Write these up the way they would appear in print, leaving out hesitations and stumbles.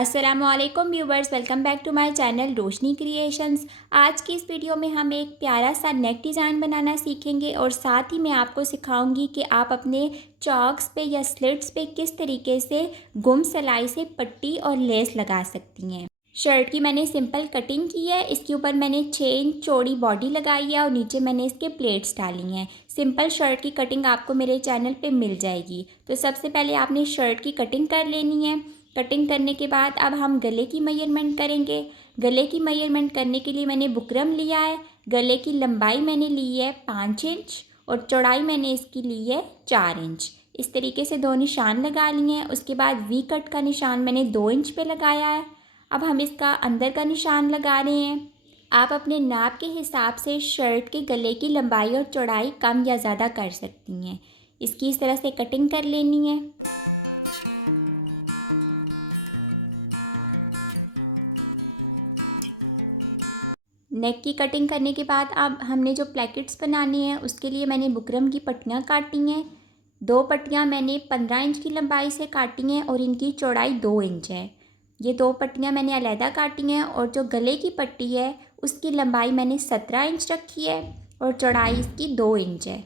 अस्सलामुअलैकुम viewers, welcome back to my channel Roshni creations. आज की इस वीडियो में हम एक प्यारा सा नेक डिज़ाइन बनाना सीखेंगे और साथ ही मैं आपको सिखाऊंगी कि आप अपने चॉक्स पे या स्लिट्स पे किस तरीके से गुम सिलाई से पट्टी और लेस लगा सकती हैं। शर्ट की मैंने सिंपल कटिंग की है। इसके ऊपर मैंने 6 इंच चौड़ी बॉडी लगाई है और नीचे मैंने इसके प्लेट्स डाली हैं। सिंपल शर्ट की कटिंग आपको मेरे चैनल पे मिल जाएगी। तो सबसे पहले आपने शर्ट की कटिंग कर लेनी है। कटिंग करने के बाद अब हम गले की मेजरमेंट करेंगे। गले की मेजरमेंट करने के लिए मैंने बुकरम लिया है। गले की लंबाई मैंने ली है 5 इंच और चौड़ाई मैंने इसकी ली है 4 इंच। इस तरीके से 2 निशान लगा लिए हैं। उसके बाद वी कट का निशान मैंने 2 इंच पे लगाया है। अब हम इसका अंदर का निशान लगा रहे हैं। आप अपने नाप के हिसाब से शर्ट के गले की लंबाई और चौड़ाई कम या ज़्यादा कर सकती हैं। इसकी इस तरह से कटिंग कर लेनी है। नेक की कटिंग करने के बाद अब हमने जो प्लेकेट्स बनानी है उसके लिए मैंने बुकरम की पट्टियाँ काटी हैं। 2 पट्टियाँ मैंने 15 इंच की लंबाई से काटी हैं और इनकी चौड़ाई 2 इंच है। ये 2 पट्टियाँ मैंने अलहदा काटी हैं और जो गले की पट्टी है उसकी लंबाई मैंने 17 इंच रखी है और चौड़ाई इसकी 2 इंच है।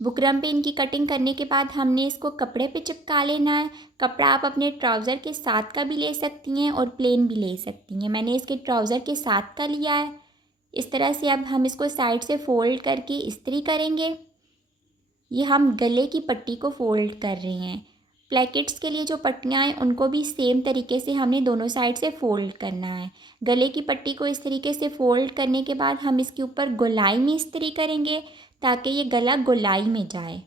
बुकरम पे इनकी कटिंग करने के बाद हमने इसको कपड़े पे चिपका लेना है। कपड़ा आप अपने ट्राउज़र के साथ का भी ले सकती हैं और प्लेन भी ले सकती हैं। मैंने इसके ट्राउज़र के साथ का लिया है। इस तरह से अब हम इसको साइड से फ़ोल्ड करके इस्त्री करेंगे। ये हम गले की पट्टी को फ़ोल्ड कर रहे हैं। प्लेकेट्स के लिए जो पट्टियाँ हैं उनको भी सेम तरीके से हमने दोनों साइड से फ़ोल्ड करना है। गले की पट्टी को इस तरीके से फ़ोल्ड करने के बाद हम इसके ऊपर गोलाई में इस्त्री करेंगे ताकि ये गला गोलाई में जाए।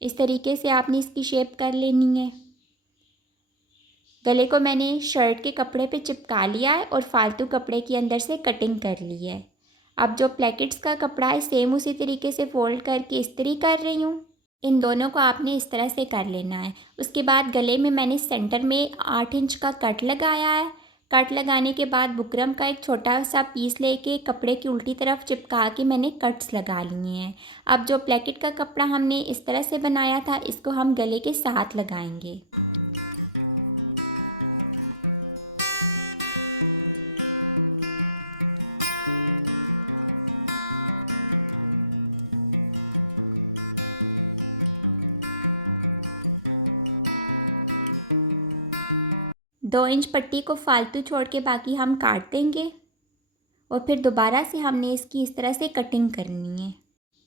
इस तरीके से आपने इसकी शेप कर लेनी है। गले को मैंने शर्ट के कपड़े पे चिपका लिया है और फालतू कपड़े के अंदर से कटिंग कर ली है। अब जो प्लेकेट्स का कपड़ा है सेम उसी तरीके से फ़ोल्ड करके इस्त्री कर रही हूँ। इन दोनों को आपने इस तरह से कर लेना है। उसके बाद गले में मैंने सेंटर में 8 इंच का कट लगाया है। कट लगाने के बाद बुकरम का एक छोटा सा पीस लेके कपड़े की उल्टी तरफ चिपका के मैंने कट्स लगा लिए हैं। अब जो प्लेकेट का कपड़ा हमने इस तरह से बनाया था इसको हम गले के साथ लगाएंगे। दो इंच पट्टी को फालतू छोड़ के बाकी हम काट देंगे और फिर दोबारा से हमने इसकी इस तरह से कटिंग करनी है।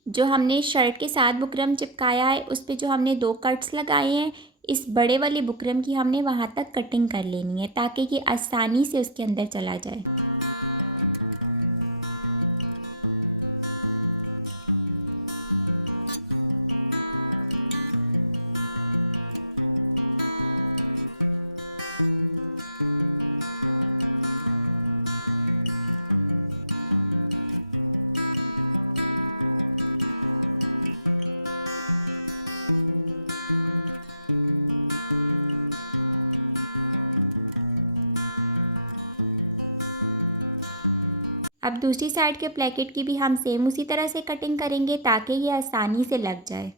जो हमने शर्ट के साथ बुकरम चिपकाया है उस पे जो हमने 2 कट्स लगाए हैं इस बड़े वाले बुकरम की हमने वहाँ तक कटिंग कर लेनी है ताकि ये आसानी से उसके अंदर चला जाए। अब दूसरी साइड के प्लेकेट की भी हम सेम उसी तरह से कटिंग करेंगे ताकि ये आसानी से लग जाए।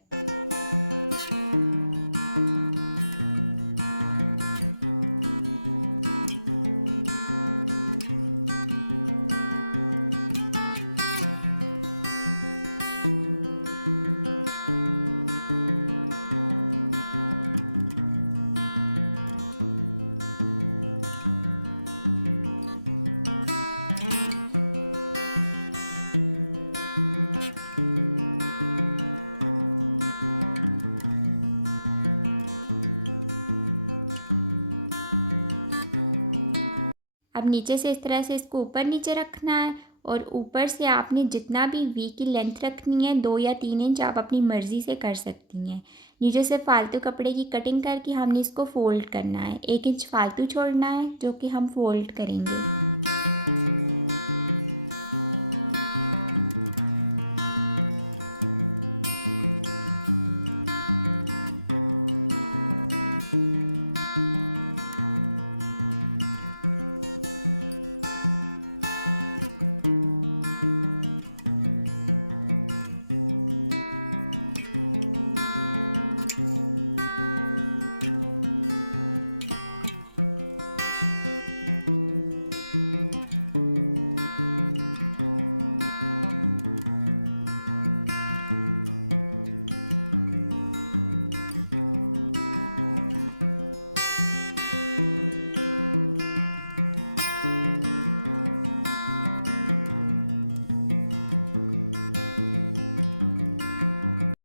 अब नीचे से इस तरह से इसको ऊपर नीचे रखना है और ऊपर से आपने जितना भी वी की लेंथ रखनी है 2 या 3 इंच आप अपनी मर्ज़ी से कर सकती हैं। नीचे से फालतू कपड़े की कटिंग करके हमने इसको फ़ोल्ड करना है। 1 इंच फालतू छोड़ना है जो कि हम फ़ोल्ड करेंगे।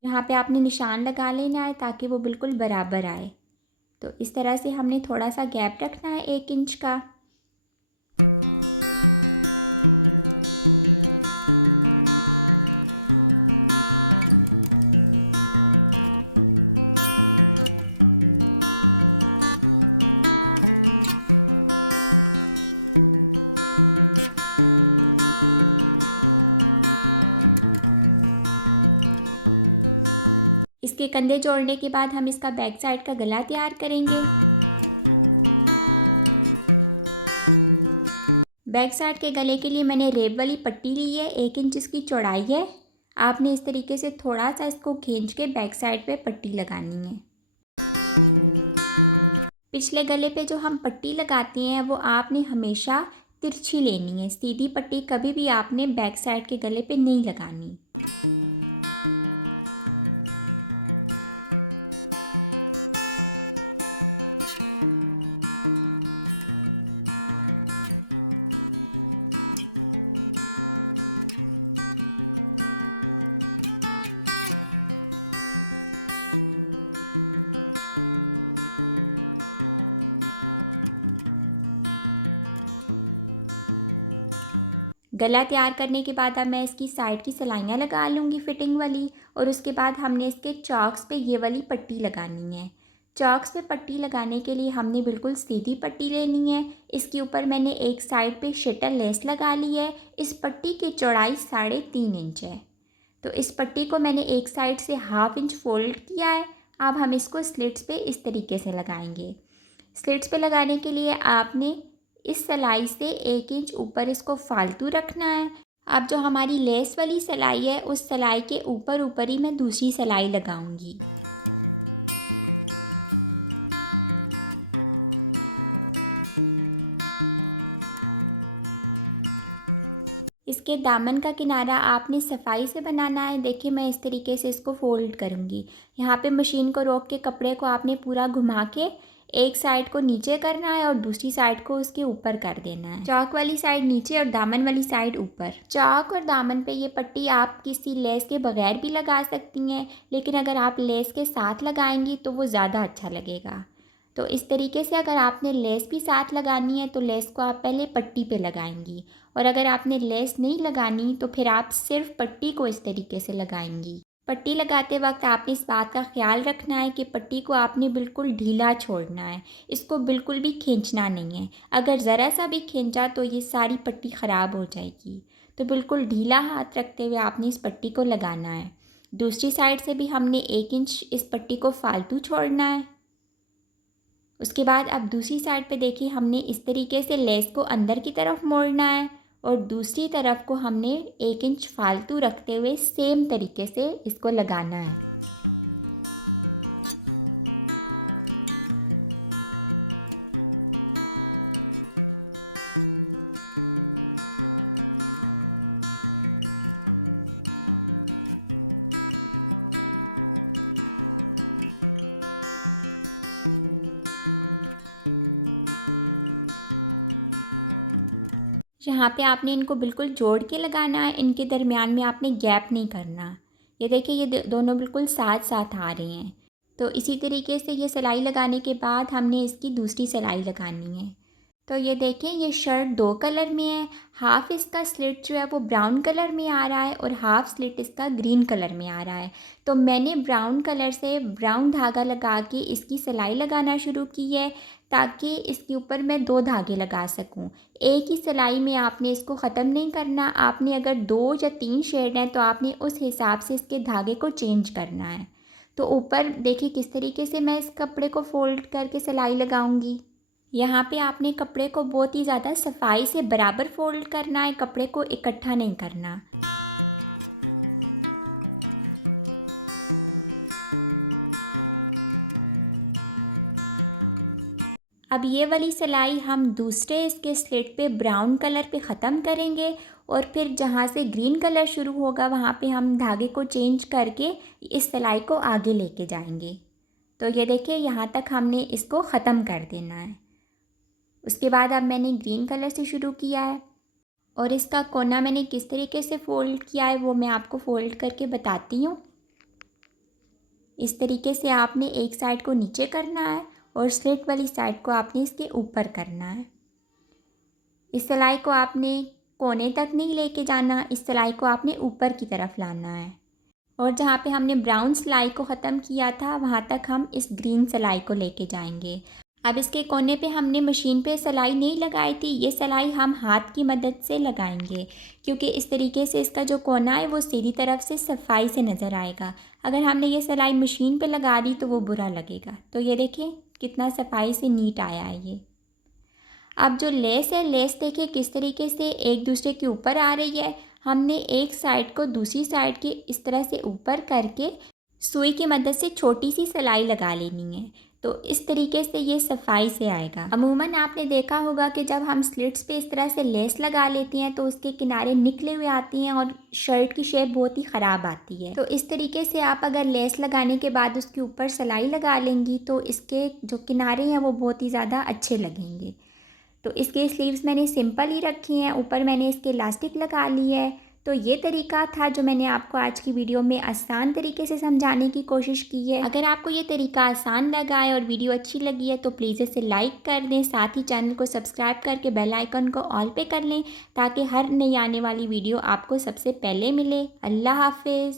यहाँ पे आपने निशान लगा लेना है ताकि वो बिल्कुल बराबर आए। तो इस तरह से हमने थोड़ा सा गैप रखना है 1 इंच का। इसके कंधे जोड़ने के बाद हम इसका बैक साइड का गला तैयार करेंगे। बैक साइड के गले के लिए मैंने रेब वाली पट्टी ली है, 1 इंच इसकी चौड़ाई है। आपने इस तरीके से थोड़ा सा इसको खींच के बैक साइड पे पट्टी लगानी है। पिछले गले पे जो हम पट्टी लगाते हैं वो आपने हमेशा तिरछी लेनी है, सीधी पट्टी कभी भी आपने बैक साइड के गले पे नहीं लगानी। गला तैयार करने के बाद अब मैं इसकी साइड की सिलाइयाँ लगा लूँगी फिटिंग वाली, और उसके बाद हमने इसके चॉक्स पे ये वाली पट्टी लगानी है। चॉक्स पे पट्टी लगाने के लिए हमने बिल्कुल सीधी पट्टी लेनी है। इसके ऊपर मैंने एक साइड पे शटल लेस लगा ली है। इस पट्टी की चौड़ाई 3.5 इंच है। तो इस पट्टी को मैंने एक साइड से 1/2 इंच फोल्ड किया है। अब हम इसको स्लिट्स पे इस तरीके से लगाएंगे। स्लिट्स पे लगाने के लिए आपने इस सिलाई से 1 इंच ऊपर इसको फालतू रखना है। अब जो हमारी लेस वाली सिलाई है उस सिलाई के ऊपर ऊपर ही मैं दूसरी सिलाई लगाऊंगी। इसके दामन का किनारा आपने सफाई से बनाना है। देखिए मैं इस तरीके से इसको फोल्ड करूँगी। यहाँ पे मशीन को रोक के कपड़े को आपने पूरा घुमा के एक साइड को नीचे करना है और दूसरी साइड को उसके ऊपर कर देना है। चौक वाली साइड नीचे और दामन वाली साइड ऊपर। चौक और दामन पे ये पट्टी आप किसी लेस के बगैर भी लगा सकती हैं, लेकिन अगर आप लेस के साथ लगाएंगी तो वो ज़्यादा अच्छा लगेगा। तो इस तरीके से अगर आपने लेस भी साथ लगानी है तो लेस को आप पहले पट्टी पे लगाएंगी, और अगर आपने लेस नहीं लगानी तो फिर आप सिर्फ पट्टी को इस तरीके से लगाएंगी। पट्टी लगाते वक्त आपने इस बात का ख्याल रखना है कि पट्टी को आपने बिल्कुल ढीला छोड़ना है, इसको बिल्कुल भी खींचना नहीं है। अगर ज़रा सा भी खींचा तो ये सारी पट्टी ख़राब हो जाएगी। तो बिल्कुल ढीला हाथ रखते हुए आपने इस पट्टी को लगाना है। दूसरी साइड से भी हमने 1 इंच इस पट्टी को फालतू छोड़ना है। उसके बाद अब दूसरी साइड पे देखिए हमने इस तरीके से लेस को अंदर की तरफ मोड़ना है, और दूसरी तरफ को हमने 1 इंच फालतू रखते हुए सेम तरीके से इसको लगाना है। यहाँ पे आपने इनको बिल्कुल जोड़ के लगाना है, इनके दरमियान में आपने गैप नहीं करना। ये देखिए ये दोनों बिल्कुल साथ साथ आ रहे हैं। तो इसी तरीके से ये सिलाई लगाने के बाद हमने इसकी दूसरी सिलाई लगानी है। तो ये देखें ये शर्ट 2 कलर में है। हाफ़ इसका स्लिट जो है वो ब्राउन कलर में आ रहा है और हाफ़ स्लिट इसका ग्रीन कलर में आ रहा है। तो मैंने ब्राउन कलर से ब्राउन धागा लगा के इसकी सिलाई लगाना शुरू की है, ताकि इसके ऊपर मैं 2 धागे लगा सकूं। एक ही सिलाई में आपने इसको ख़त्म नहीं करना। आपने अगर 2 या 3 शेड हैं तो आपने उस हिसाब से इसके धागे को चेंज करना है। तो ऊपर देखिए किस तरीके से मैं इस कपड़े को फ़ोल्ड करके सिलाई लगाऊंगी। यहाँ पे आपने कपड़े को बहुत ही ज़्यादा सफाई से बराबर फ़ोल्ड करना है, कपड़े को इकट्ठा नहीं करना। अब ये वाली सिलाई हम दूसरे इसके स्लिट पे ब्राउन कलर पे ख़त्म करेंगे, और फिर जहाँ से ग्रीन कलर शुरू होगा वहाँ पे हम धागे को चेंज करके इस सिलाई को आगे लेके जाएंगे। तो ये देखिए यहाँ तक हमने इसको ख़त्म कर देना है। उसके बाद अब मैंने ग्रीन कलर से शुरू किया है, और इसका कोना मैंने किस तरीके से फ़ोल्ड किया है वो मैं आपको फ़ोल्ड करके बताती हूँ। इस तरीके से आपने एक साइड को नीचे करना है और स्लिट वाली साइड को आपने इसके ऊपर करना है। इस सिलाई को आपने कोने तक नहीं लेके जाना, इस सिलाई को आपने ऊपर की तरफ लाना है और जहाँ पे हमने ब्राउन सिलाई को ख़त्म किया था वहाँ तक हम इस ग्रीन सिलाई को लेके जाएंगे। अब इसके कोने पे हमने मशीन पे सिलाई नहीं लगाई थी, ये सिलाई हम हाथ की मदद से लगाएंगे क्योंकि इस तरीके से इसका जो कोना है वो सीधी तरफ से सफाई से नज़र आएगा। अगर हमने ये सिलाई मशीन पे लगा दी तो वो बुरा लगेगा। तो ये देखें कितना सफाई से नीट आया है ये। अब जो लेस है, लेस देखिए किस तरीके से एक दूसरे के ऊपर आ रही है। हमने एक साइड को दूसरी साइड के इस तरह से ऊपर करके सुई की मदद से छोटी सी सिलाई लगा लेनी है। तो इस तरीके से ये सफाई से आएगा। अमूमन आपने देखा होगा कि जब हम स्लिट्स पे इस तरह से लेस लगा लेती हैं तो उसके किनारे निकले हुए आती हैं और शर्ट की शेप बहुत ही ख़राब आती है। तो इस तरीके से आप अगर लेस लगाने के बाद उसके ऊपर सिलाई लगा लेंगी तो इसके जो किनारे हैं वो बहुत ही ज़्यादा अच्छे लगेंगे। तो इसके स्लीव्स मैंने सिंपल ही रखी हैं, ऊपर मैंने इसके इलास्टिक लगा ली है। तो ये तरीका था जो मैंने आपको आज की वीडियो में आसान तरीके से समझाने की कोशिश की है। अगर आपको ये तरीका आसान लगा है और वीडियो अच्छी लगी है तो प्लीज़ इसे लाइक कर दें, साथ ही चैनल को सब्सक्राइब करके बेल आइकन को ऑल पे कर लें ताकि हर नई आने वाली वीडियो आपको सबसे पहले मिले। अल्लाह हाफिज़।